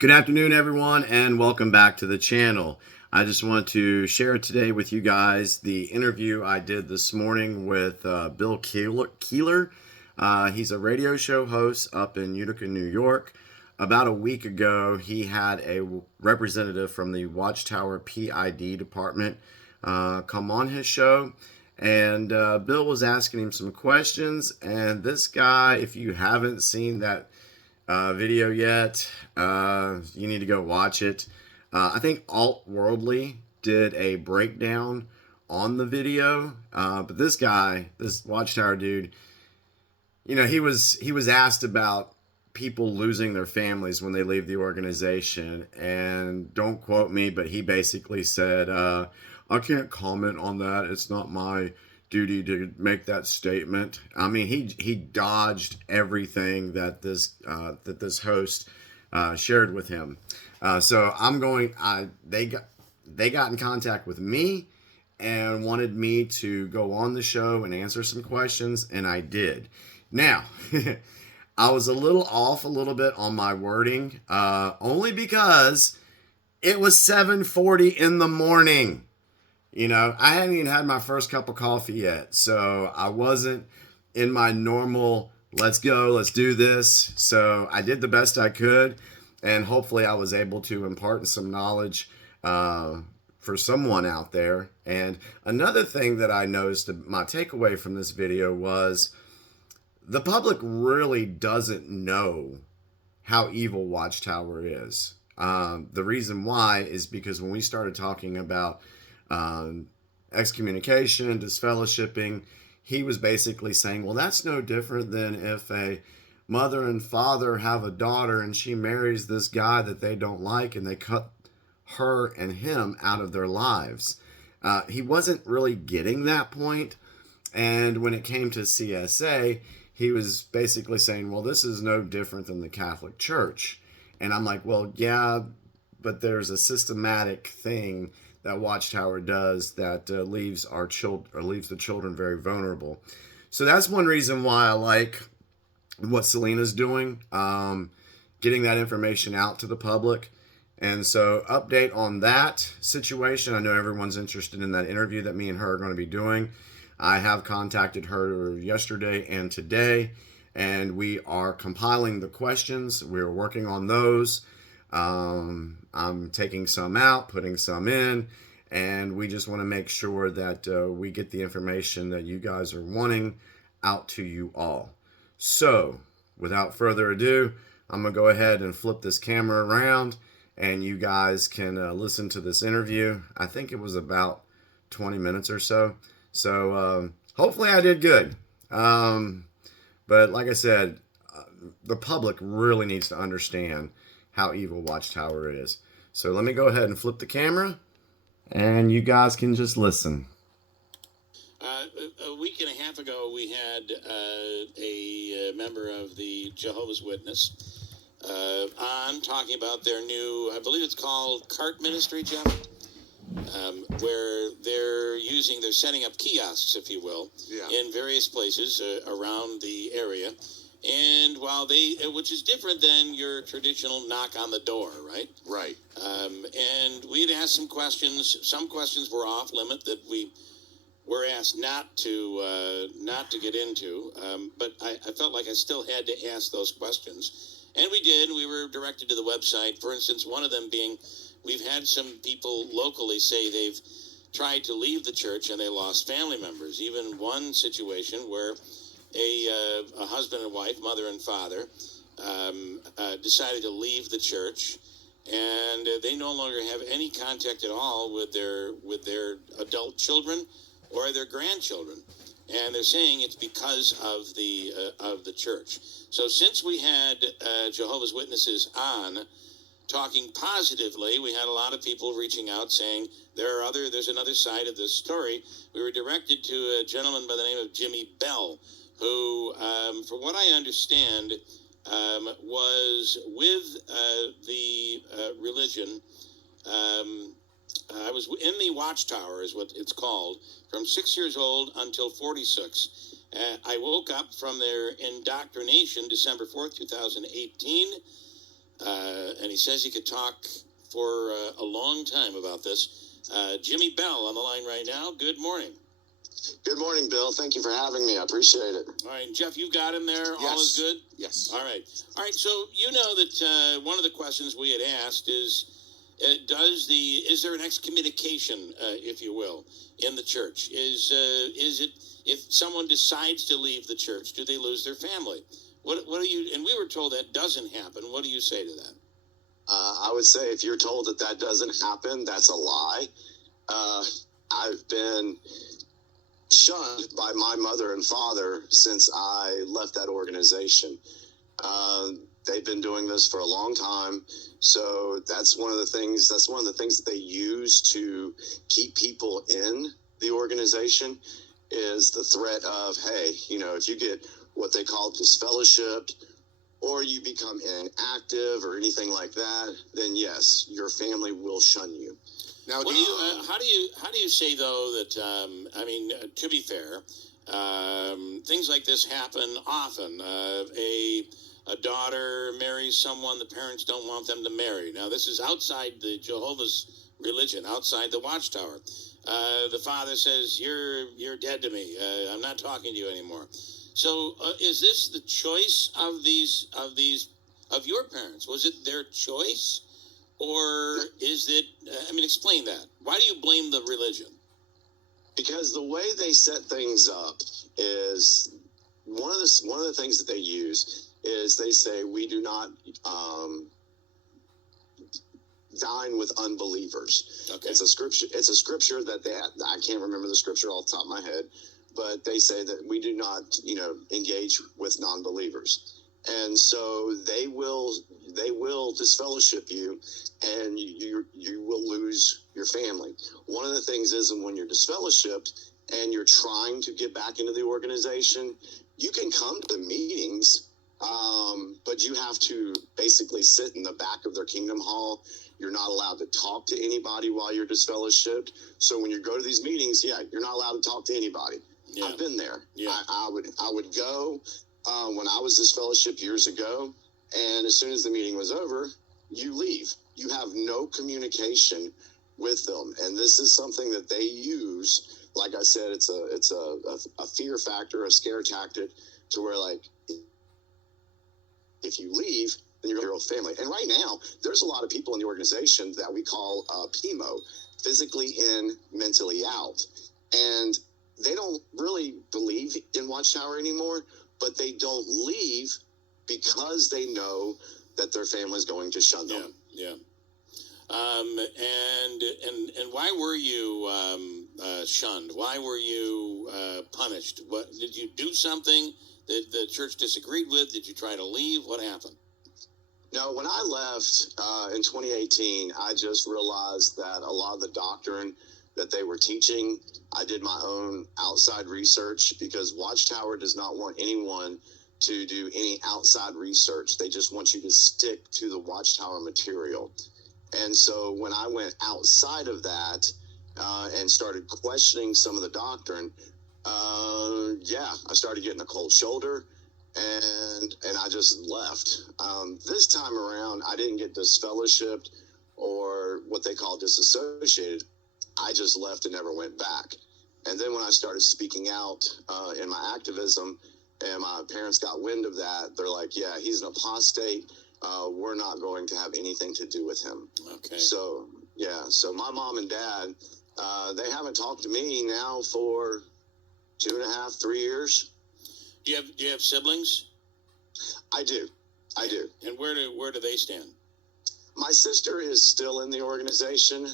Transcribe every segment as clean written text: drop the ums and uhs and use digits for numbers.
Good afternoon, everyone, and welcome back to the channel. I just want to share today with you guys the interview I did this morning with Bill Keeler. He's a radio show host up in Utica, New York. About a week ago, he had a representative from the Watchtower PID department come on his show. And Bill was asking him some questions. And this guy, if you haven't seen that video yet, you need to go watch it. I think Alt Worldly did a breakdown on the video, but this guy, this Watchtower dude, he was asked about people losing their families when they leave the organization, and don't quote me, but he basically said, "I can't comment on that. It's not my duty to make that statement." I mean, he dodged everything that this host shared with him. So I'm going. They got in contact with me and wanted me to go on the show and answer some questions, and I did. Now, I was a little off a little bit on my wording, only because it was 7:40 in the morning. I hadn't even had my first cup of coffee yet, so I wasn't in my normal, let's go, let's do this. So I did the best I could, and hopefully I was able to impart some knowledge for someone out there. And another thing that I noticed, my takeaway from this video was the public really doesn't know how evil Watchtower is. The reason why is because when we started talking about excommunication, disfellowshipping, he was basically saying, well, that's no different than if a mother and father have a daughter and she marries this guy that they don't like and they cut her and him out of their lives. He wasn't really getting that point. And when it came to CSA, he was basically saying, well, this is no different than the Catholic Church. And I'm like, well, yeah, but there's a systematic thing that Watchtower does that leaves our children, or leaves the children, very vulnerable. So that's one reason why I like what Selena's doing, getting that information out to the public. And so, update on that situation. I know everyone's interested in that interview that me and her are going to be doing. I have contacted her yesterday and today, and we are compiling the questions. We're working on those. I'm taking some out, putting some in, and we just want to make sure that we get the information that you guys are wanting out to you all. So, without further ado, I'm going to go ahead and flip this camera around, and you guys can listen to this interview. I think it was about 20 minutes or so. So, hopefully I did good. But like I said, the public really needs to understand how evil Watchtower is. So let me go ahead and flip the camera, and you guys can just listen. A week and a half ago, we had a member of the Jehovah's Witness on talking about their new, I believe it's called Cart Ministry, Jeff, where they're setting up kiosks, if you will, in various places around the area. And which is different than your traditional knock on the door, right? Right. And we'd asked some questions. Some questions were off limit that we were asked not to get into. But I felt like I still had to ask those questions, and we did. We were directed to the website. For instance, one of them being, we've had some people locally say they've tried to leave the church and they lost family members. Even one situation where a husband and wife, mother and father, decided to leave the church, and they no longer have any contact at all with their adult children or their grandchildren, and they're saying it's because of the church. So since we had Jehovah's Witnesses on talking positively, we had a lot of people reaching out saying there's another side of this story. We were directed to a gentleman by the name of Jimmy Bell, who, from what I understand, was with the religion. I was in the Watchtower, is what it's called, from 6 years old until 46. I woke up from their indoctrination December 4th, 2018. and he says he could talk for a long time about this. Jimmy Bell on the line right now. Good morning. Good morning, Bill. Thank you for having me. I appreciate it. All right, Jeff, you got him there. Yes. All is good? Yes. All right. So you know that one of the questions we had asked is, is there an excommunication, if you will, in the church? Is it if someone decides to leave the church, do they lose their family? What do you? And we were told that doesn't happen. What do you say to that? I would say if you're told that doesn't happen, that's a lie. I've been shunned by my mother and father since I left that organization. They've been doing this for a long time, so that's one of the things that they use to keep people in the organization is the threat of, hey, if you get what they call disfellowshipped or you become inactive or anything like that, then yes, your family will shun you. Now, how do you say though that? To be fair, things like this happen often. A daughter marries someone the parents don't want them to marry. Now, this is outside the Jehovah's religion, outside the Watchtower. The father says, "You're dead to me. I'm not talking to you anymore." So, is this the choice of your parents? Was it their choice? Or is it, explain that. Why do you blame the religion? Because the way they set things up is one of the things that they use is they say we do not dine with unbelievers. Okay. It's a scripture that I can't remember the scripture off the top of my head, but they say that we do not, engage with non-believers. And so they will disfellowship you, and you will lose your family. One of the things is, and when you're disfellowshipped and you're trying to get back into the organization, you can come to the meetings, but you have to basically sit in the back of their kingdom hall. You're not allowed to talk to anybody while you're disfellowshipped. So when you go to these meetings, you're not allowed to talk to anybody. Yeah. I've been there. Yeah. I would go when I was disfellowshipped years ago, and as soon as the meeting was over, you leave. You have no communication with them, and this is something that they use. Like I said, it's a fear factor, a scare tactic, to where like if you leave, then you're your old family. And right now, there's a lot of people in the organization that we call PMO, physically in, mentally out, and they don't really believe in Watchtower anymore, but they don't leave because they know that their family is going to shun them. Yeah. And why were you shunned? Why were you punished? What did you do something that the church disagreed with? Did you try to leave? What happened? No, when I left in 2018, I just realized that a lot of the doctrine that they were teaching, I did my own outside research because Watchtower does not want anyone to do any outside research. They just want you to stick to the Watchtower material. And so when I went outside of that and started questioning some of the doctrine, I started getting a cold shoulder, and I just left. This time around, I didn't get disfellowshipped or what they call disassociated. I just left and never went back. And then when I started speaking out in my activism, and my parents got wind of that, they're like, yeah, he's an apostate. We're not going to have anything to do with him. Okay. So my mom and dad, they haven't talked to me now for 2.5, 3 years. Do you have siblings? I do. And where do they stand? My sister is still in the organization.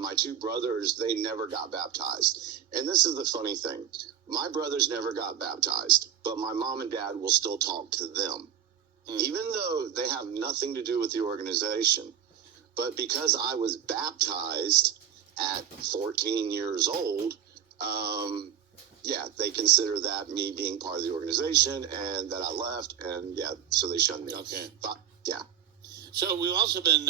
My two brothers, they never got baptized. And this is the funny thing. My brothers never got baptized, but my mom and dad will still talk to them, even though they have nothing to do with the organization. But because I was baptized at 14 years old, they consider that me being part of the organization and that I left, and so they shunned me. Okay. But, So we've also been.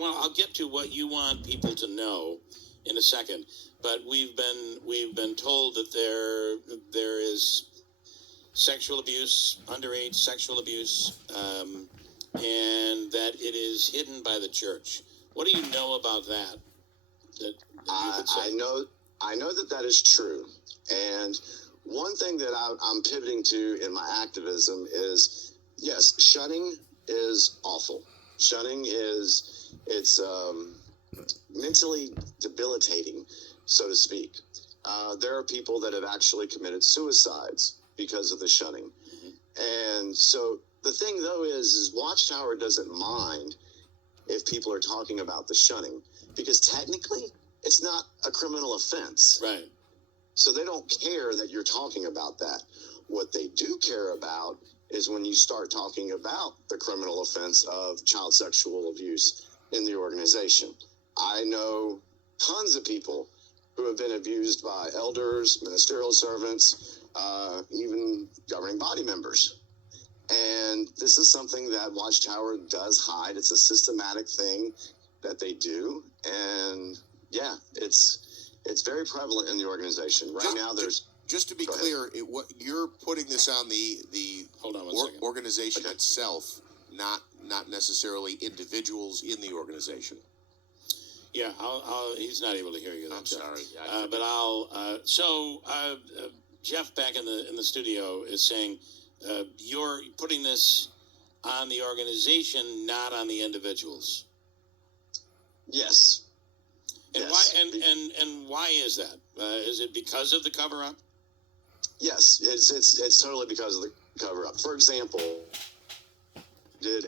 I'll get to what you want people to know in a second, but we've been told that there is sexual abuse, underage sexual abuse, it is hidden by the church. What do you know about that? I know that is true. And one thing that I'm pivoting to in my activism is, yes, shunning is awful. Shunning it's mentally debilitating, so to speak. There are people that have actually committed suicides because of the shunning. And so the thing, though, is Watchtower doesn't mind if people are talking about the shunning, because technically it's not a criminal offense. Right. So they don't care that you're talking about that. What they do care about is when you start talking about the criminal offense of child sexual abuse in the organization. I know tons of people who have been abused by elders, ministerial servants, even governing body members. And this is something that Watchtower does hide. It's a systematic thing that they do. And yeah, it's very prevalent in the organization. Right now, there's... Just to be clear, what you're putting this on the Hold on 1 second. organization itself, not necessarily individuals in the organization. Yeah, he's not able to hear you. I'm sorry. But I'll. Jeff back in the studio is saying you're putting this on the organization, not on the individuals. Yes. And yes. why is that? Is it because of the cover up? Yes, it's totally because of the cover up. For example, did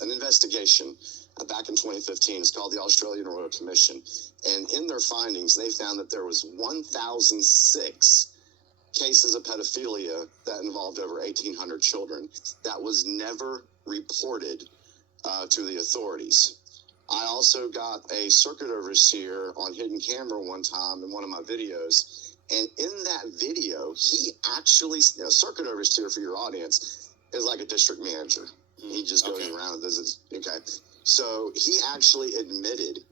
an investigation back in 2015. It's called the Australian Royal Commission, and in their findings, they found that there was 1,006 cases of pedophilia that involved over 1,800 children that was never reported to the authorities. I also got a circuit overseer on hidden camera one time in one of my videos, and in that video, he actually, circuit overseer for your audience is like a district manager. He just goes around and visits. Okay. So he actually admitted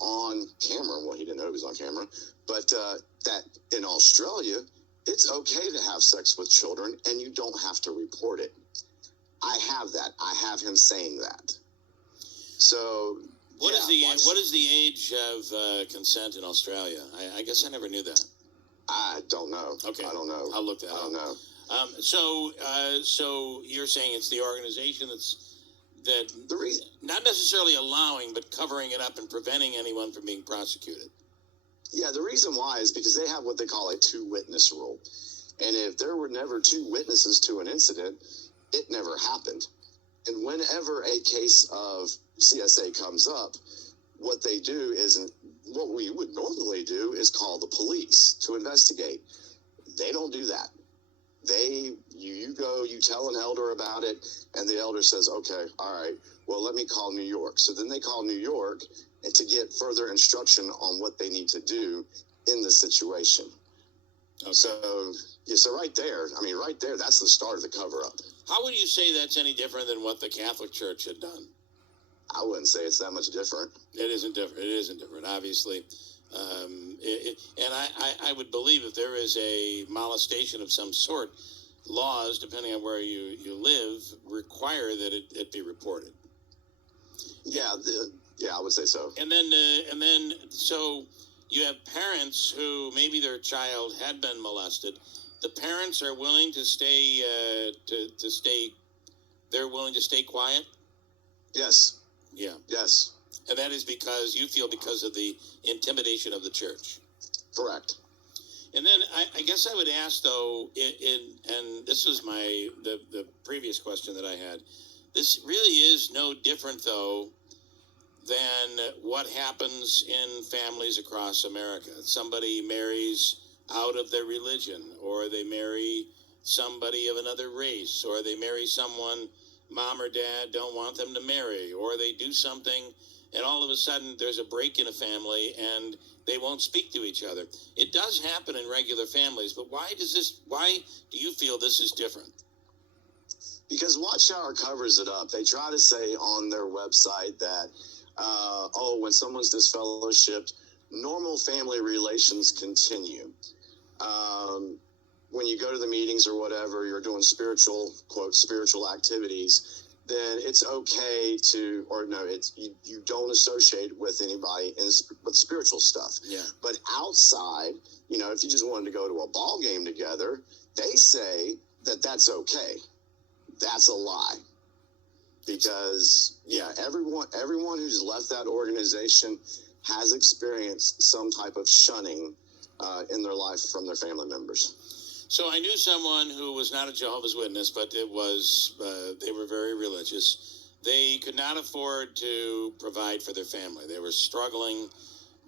on camera, well, he didn't know he was on camera, but that in Australia, it's okay to have sex with children and you don't have to report it. I have that. I have him saying that. So what is the age of consent in Australia? I guess I never knew that. I don't know. Okay, I don't know. I'll look that up. I don't know. So you're saying it's the organization that not necessarily allowing, but covering it up and preventing anyone from being prosecuted. Yeah, the reason why is because they have what they call a two-witness rule. And if there were never two witnesses to an incident, it never happened. And whenever a case of CSA comes up, what they do is, what we would normally do is call the police to investigate. They don't do that. You go, you tell an elder about it, and the elder says, okay, all right, well, let me call New York. So then they call New York and to get further instruction on what they need to do in the situation. Okay. So right there, that's the start of the cover-up. How would you say that's any different than what the Catholic Church had done? I wouldn't say it's that much different. It isn't different. It isn't different, obviously. And I would believe if there is a molestation of some sort, laws, depending on where you live, require that it be reported. Yeah, I would say so. And then, so you have parents who maybe their child had been molested. The parents are willing to stay They're willing to stay quiet. Yes. Yeah. Yes. And that is because of the intimidation of the church. Correct. And then I guess I would ask, though, and this was the previous question that I had. This really is no different, though, than what happens in families across America. Somebody marries out of their religion, or they marry somebody of another race, or they marry someone mom or dad don't want them to marry, or they do something and all of a sudden there's a break in a family and they won't speak to each other. It does happen in regular families, but why do you feel this is different? Because Watchtower covers it up. They try to say on their website that, when someone's disfellowshipped, normal family relations continue. when you go to the meetings or whatever, you're doing spiritual, quote, spiritual activities, then it's okay to, or no, it's you don't associate with anybody with spiritual stuff. Yeah. But outside, you know, if you just wanted to go to a ball game together, they say that that's okay. That's a lie. Because everyone who's left that organization has experienced some type of shunning in their life from their family members. So I knew someone who was not a Jehovah's Witness, but it was they were very religious. They could not afford to provide for their family. They were struggling.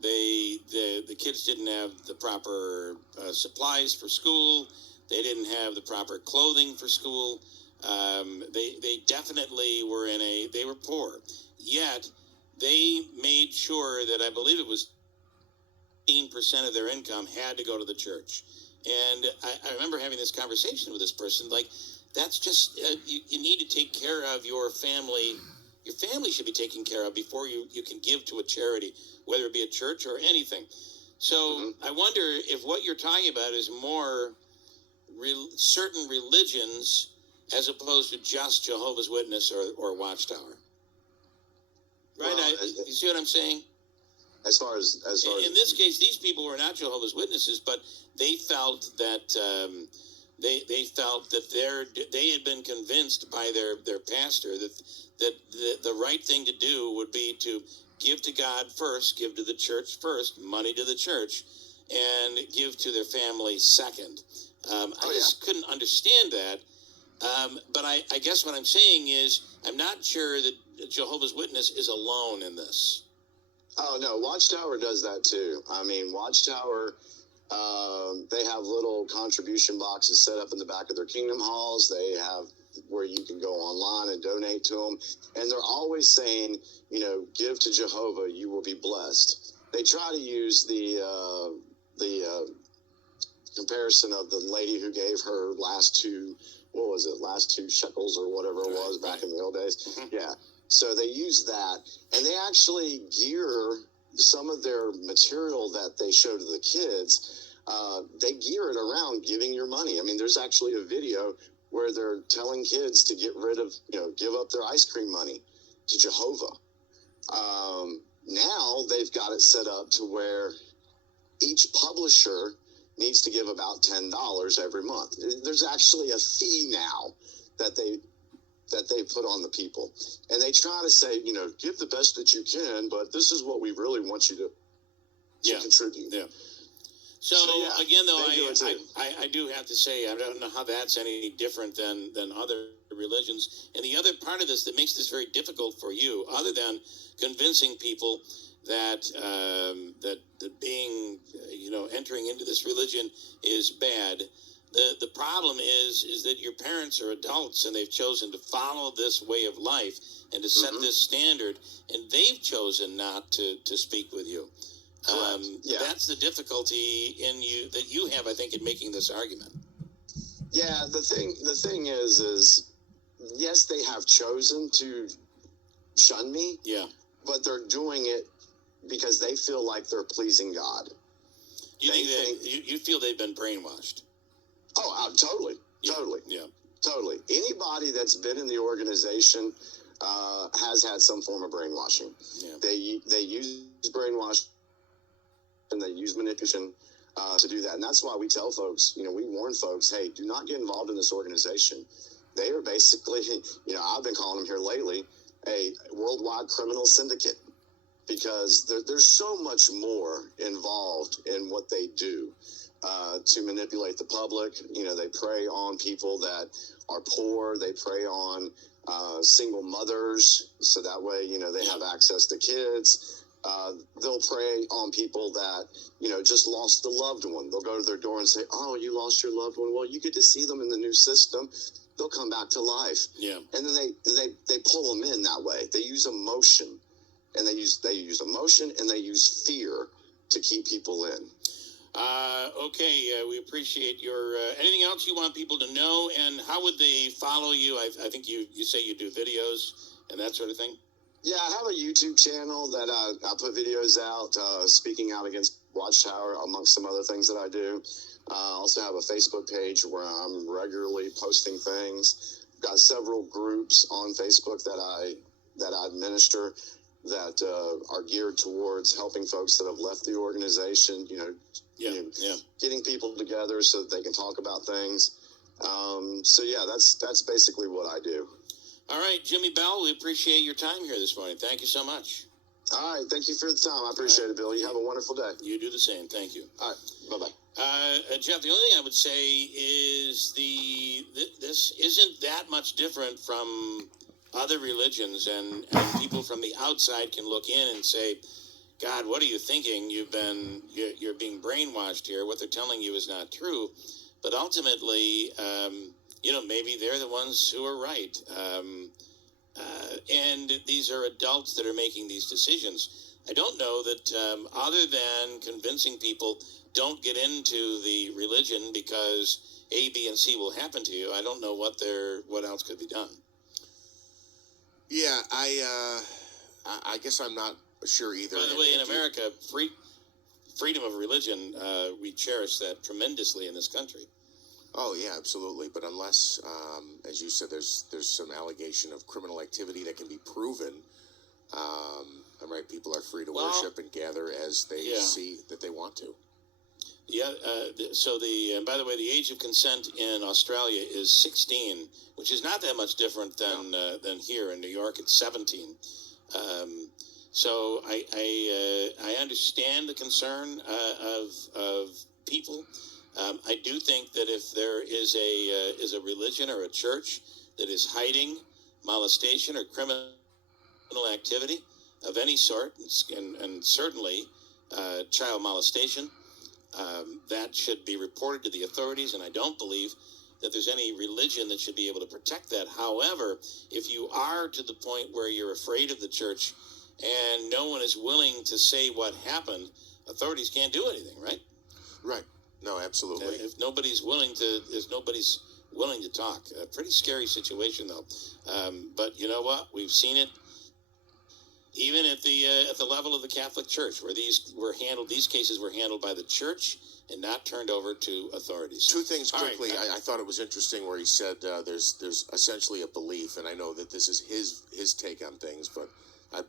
The kids didn't have the proper supplies for school. They didn't have the proper clothing for school. They definitely were they were poor. Yet they made sure that, I believe it was 15% of their income had to go to the church. And I remember having this conversation with this person, like, that's just, you need to take care of your family. Your family should be taken care of before you can give to a charity, whether it be a church or anything. So I wonder if what you're talking about is more certain religions as opposed to just Jehovah's Witness or Watchtower. Right? Well, you see what I'm saying? As far as in this case, these people were not Jehovah's Witnesses, but they felt that they felt that they had been convinced by their pastor that the right thing to do would be to give to God first, give to the church first, money to the church, and give to their family second. I just couldn't understand that. But I guess what I'm saying is I'm not sure that Jehovah's Witness is alone in this. Oh, no, Watchtower does that too. I mean, Watchtower, they have little contribution boxes set up in the back of their kingdom halls. They have where you can go online and donate to them. And they're always saying, you know, give to Jehovah, you will be blessed. They try to use the comparison of the lady who gave her last two shekels or whatever it was back in the old days. Mm-hmm. Yeah. So they use that, and they actually gear some of their material that they show to the kids. They gear it around giving your money. I mean, there's actually a video where they're telling kids to get rid of, give up their ice cream money to Jehovah. Now they've got it set up to where each publisher needs to give about $10 every month. There's actually a fee now that they put on the people. And they try to say, give the best that you can, but this is what we really want you to contribute. Yeah. So again, though, I do have to say, I don't know how that's any different than other religions. And the other part of this that makes this very difficult for you, other than convincing people that being, entering into this religion is bad. The problem is that your parents are adults and they've chosen to follow this way of life and to set this standard, and they've chosen not to speak with you. That's the difficulty that you have, I think, in making this argument. Yeah, the thing is yes, they have chosen to shun me. Yeah, but they're doing it because they feel like they're pleasing God. Do you think you feel they've been brainwashed? Oh, totally. Totally. Anybody that's been in the organization has had some form of brainwashing. Yeah. They use brainwash and they use manipulation to do that. And that's why we tell folks, we warn folks, hey, do not get involved in this organization. They are basically, I've been calling them here lately, a worldwide criminal syndicate, because there's so much more involved in what they do. To manipulate the public. They prey on people that are poor. They prey on single mothers, so that way, they have access to kids. They'll prey on people that, just lost a loved one. They'll go to their door and say, oh, you lost your loved one. Well, you get to see them in the new system. They'll come back to life. Yeah. And then they pull them in that way. They use emotion, and they use emotion and they use fear to keep people in. Okay, we appreciate your, anything else you want people to know, and how would they follow you? I think you say you do videos and that sort of thing. Yeah, I have a YouTube channel that I put videos out, speaking out against Watchtower, amongst some other things that I do. I also have a Facebook page where I'm regularly posting things. Got several groups on Facebook that I administer that are geared towards helping folks that have left the organization. Getting people together so that they can talk about things. So yeah, that's basically what I do. All right, Jimmy Bell, we appreciate your time here this morning. Thank you so much. All right, thank you for the time. I appreciate it, Bill. You have a wonderful day. You do the same. Thank you. All right, bye-bye. Jeff, the only thing I would say is this isn't that much different from other religions, and people from the outside can look in and say, God, what are you thinking? You're being brainwashed here. What they're telling you is not true. But ultimately, maybe they're the ones who are right. And these are adults that are making these decisions. I don't know that other than convincing people don't get into the religion because A, B, and C will happen to you. I don't know what else could be done. Yeah, I guess I'm not sure either. By the way, in America, freedom of religion, we cherish that tremendously in this country. Oh yeah, absolutely. But unless, as you said, there's some allegation of criminal activity that can be proven, I'm right. People are free to worship and gather as they see that they want to. Yeah. So by the way, the age of consent in Australia is 16, which is not that much different than here in New York. It's 17. So I understand the concern of people. I do think that if there is a religion or a church that is hiding molestation or criminal activity of any sort, and certainly child molestation, that should be reported to the authorities, and I don't believe that there's any religion that should be able to protect that. However, if you are to the point where you're afraid of the church and no one is willing to say what happened, authorities can't do anything, right? Right. No, absolutely. If nobody's willing to talk, a pretty scary situation though. But you know what? We've seen it even at the level of the Catholic Church, where these cases were handled by the church and not turned over to authorities. Two things quickly. Right. I thought it was interesting where he said there's essentially a belief, and I know that this is his take on things, but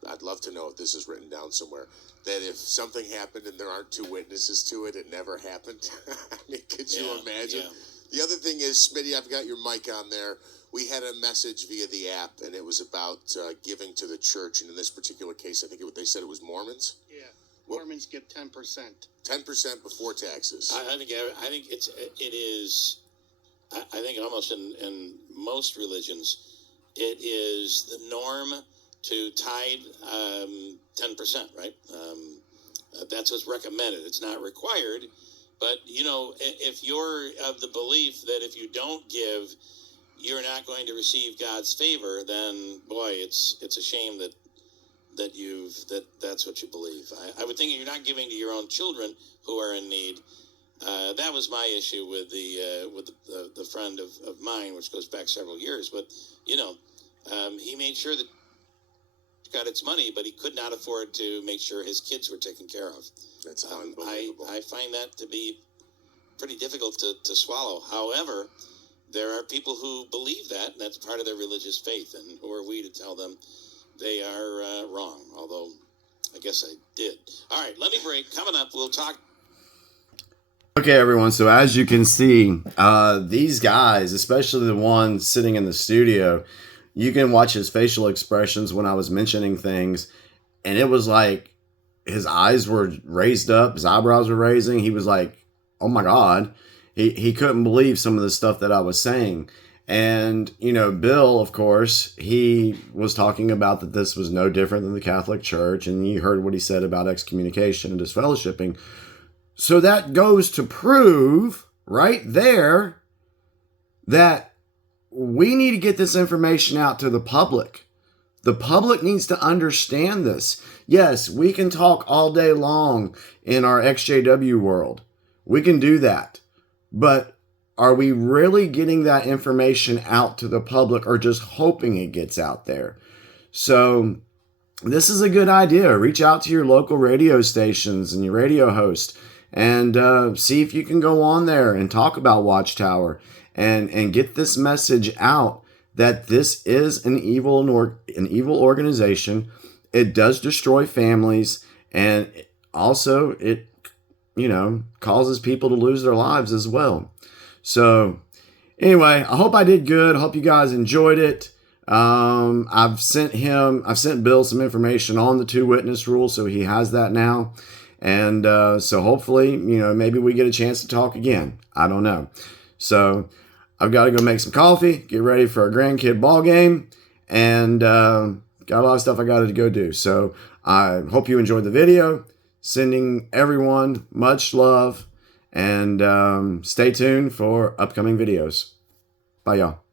I'd love to know if this is written down somewhere, that if something happened and there aren't two witnesses to it, it never happened. I mean, could you imagine? Yeah. The other thing is, Smitty, I've got your mic on there. We had a message via the app, and it was about giving to the church. And in this particular case, I think they said it was Mormons. Yeah, Mormons give 10%. 10% before taxes. I think it is. I think almost in most religions, it is the norm to tithe 10%, right? That's what's recommended. It's not required, but if you're of the belief that if you don't give, you're not going to receive God's favor, then boy, it's a shame that's what you believe. I would think you're not giving to your own children who are in need. That was my issue with the friend of mine, which goes back several years. But he made sure that got its money, but he could not afford to make sure his kids were taken care of. That's unbelievable. I find that to be pretty difficult to swallow. However, there are people who believe that, and that's part of their religious faith, and who are we to tell them they are wrong, although I guess I did. All right, let me break. Coming up, we'll talk. Okay, everyone, so as you can see, these guys, especially the one sitting in the studio, you can watch his facial expressions when I was mentioning things, and it was like his eyes were raised up, his eyebrows were raising. He was like, oh my God. He couldn't believe some of the stuff that I was saying. And, Bill, of course, he was talking about that this was no different than the Catholic Church, and you heard what he said about excommunication and disfellowshipping. So that goes to prove right there that we need to get this information out to the public. The public needs to understand this. Yes, we can talk all day long in our XJW world. We can do that. But are we really getting that information out to the public, or just hoping it gets out there? So this is a good idea. Reach out to your local radio stations and your radio host and see if you can go on there and talk about Watchtower and get this message out that this is an evil organization. It does destroy families, and also it causes people to lose their lives as well. So anyway, I hope I did good. I hope you guys enjoyed it. I've sent Bill some information on the 2-witness rule, so he has that now. And so hopefully, maybe we get a chance to talk again. I don't know. So I've got to go make some coffee, get ready for a grandkid ball game, and got a lot of stuff I got to go do. So I hope you enjoyed the video. Sending everyone much love, and stay tuned for upcoming videos. Bye, y'all.